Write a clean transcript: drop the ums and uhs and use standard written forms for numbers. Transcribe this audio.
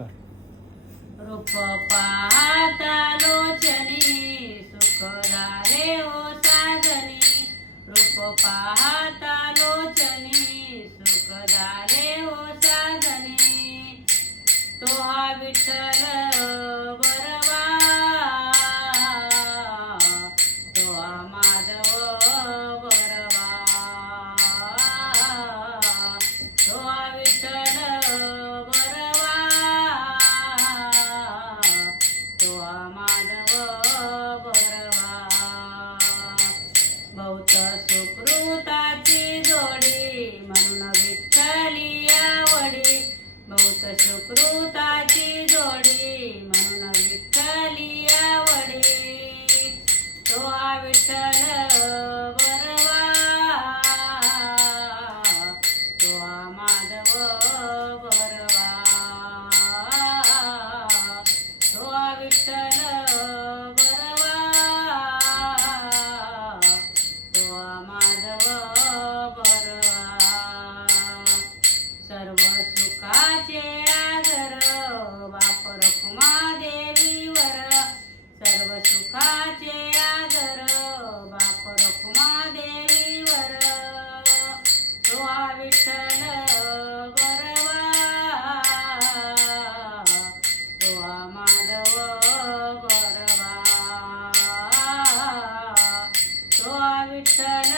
रूप पाहता लोचनी सुख झाले ओ साजनी. रूप पाहता लोचनी सुख झाले ओ साजनी. तो हा विठ्ठल बरवा, तो हा माधव बरवा. तो हा विठ्ठल बरवा, तो हा माधव बरवा. बहुत सुकृताची जोडी म्हणून विठ्ठली आवडी. बहुत सुकृताची जोडी म्हणून विठ्ठली आवडी. तो हा विठ्ठल बरवा, तो हा माधव बरवा. तो हा विठ्ठल बरवा, तो हा माधव बरवा. सर्व सुखाचे आगर बाप रखुमादेवीवर. सर्व सुखाचे आगर बाप रखुमादेवीवर. तो हा विठ्ठल बरवा, तो हा माधव बरवा. तो हा विठ्ठल